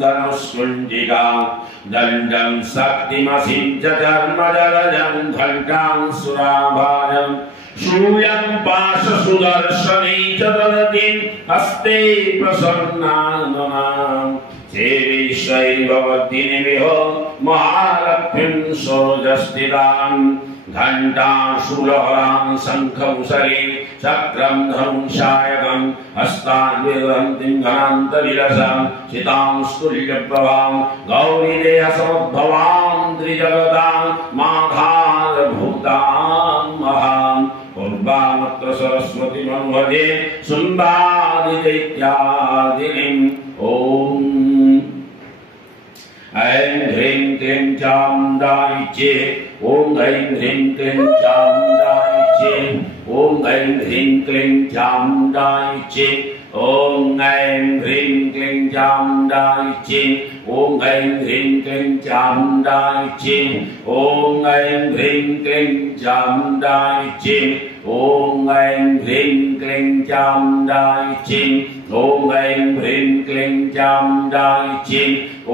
धनुष्कुञ्जिका दण्डं शक्तिमसिं च धर्मजलजं घण्टां सुराभारं शूलं पाशसुदर्शने च ददति हस्ते प्रसन्नाननां सेविष्यैर्भवद्दिनिमिह महालक्ष्मीं सरोजस्थितां घण्टां शूलहरां शङ्खमुसरे चक्रं धनुषायकं हस्तान्विदन्तीं घनान्तविलसं चितांस्तुल्यप्रभां गौरीदेहसमुद्भवां त्रिजगतां माघारभूतां महां पूर्वामत्र सरस्वतीमनुभजे सुन्दादिदैत्यादिनीं ॐ ऐं ह्रीं क्लीं चामुण्डायै ॐ ऐं ह्रीं क्लीं चामुण्डायै ॐ ऐं ह्रीं क्लीं चामुण्डायै ॐ ऐं ह्रीं क्लीं चामुण्डायै ॐ ऐं ह्रीं क्लीं चामुण्डायै ॐ ऐं ह्रीं क्लीं चामुण्डायै ॐ ऐं ह्रीं क्लीं चामुण्डायै ॐ ऐं ह्रीं क्लीं चामुण्डायै ॐ